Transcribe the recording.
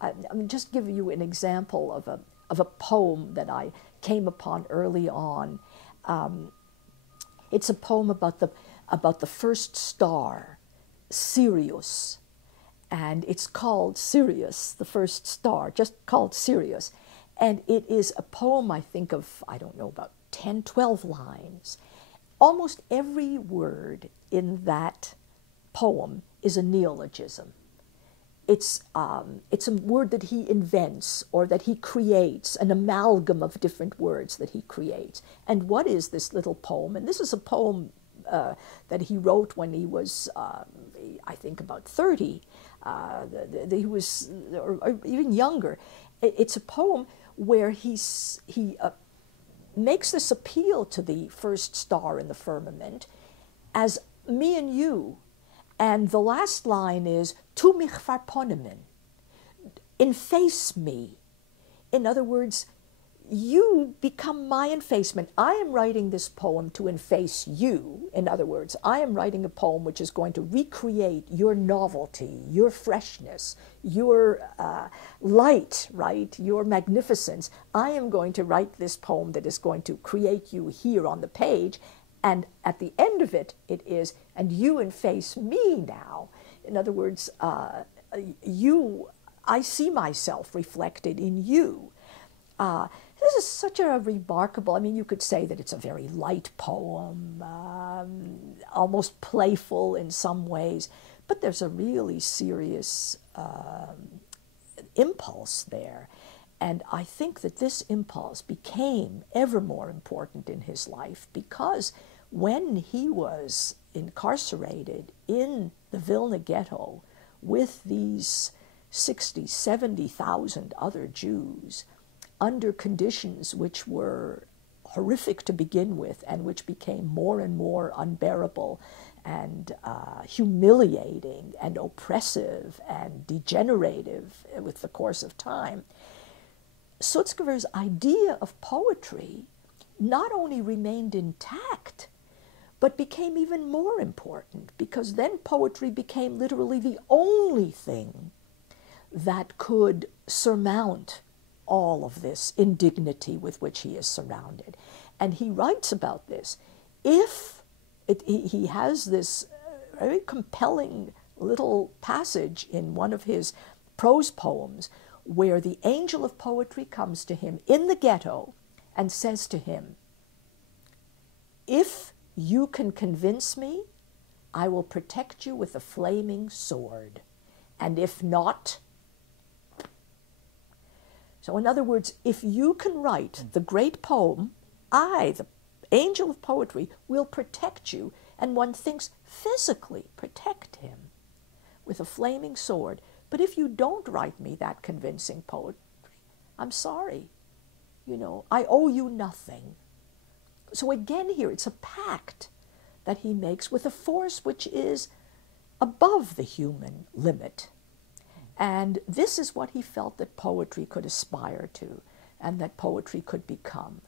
I mean, just give you an example of a poem that I came upon early on. It's a poem about the first star, Sirius, and it's called Sirius, the first star, just called Sirius. And it is a poem, I think, of, I don't know, about 10, 12 lines. Almost every word in that poem is a neologism. It's a word that he invents or that he creates, an amalgam of different words that he creates. And what is this little poem? And this is a poem that he wrote when he was, I think, about 30. He was, or even younger. It's a poem where he makes this appeal to the first star in the firmament as me and you. And the last line is, tu mich verponemen, enface me. In other words, you become my enfacement. I am writing this poem to enface you. In other words, I am writing a poem which is going to recreate your novelty, your freshness, your light, right, your magnificence. I am going to write this poem that is going to create you here on the page. And at the end of it, it is, and you enface me now. In other words, I see myself reflected in you. This is such a remarkable, I mean, you could say that it's a very light poem, almost playful in some ways, but there's a really serious impulse there. And I think that this impulse became ever more important in his life because when he was incarcerated in the Vilna ghetto with these 60, 70,000 other Jews, under conditions which were horrific to begin with and which became more and more unbearable and humiliating and oppressive and degenerative with the course of time, Sutzkever's idea of poetry not only remained intact, but became even more important because then poetry became literally the only thing that could surmount all of this indignity with which he is surrounded. And he writes about this. He has this very compelling little passage in one of his prose poems where the angel of poetry comes to him in the ghetto and says to him, if you can convince me, I will protect you with a flaming sword. And if not, so in other words, if you can write the great poem, I, the angel of poetry, will protect you, and one thinks physically protect him with a flaming sword. But if you don't write me that convincing poetry, I'm sorry. You know, I owe you nothing. So again here, it's a pact that he makes with a force which is above the human limit. And this is what he felt that poetry could aspire to and that poetry could become.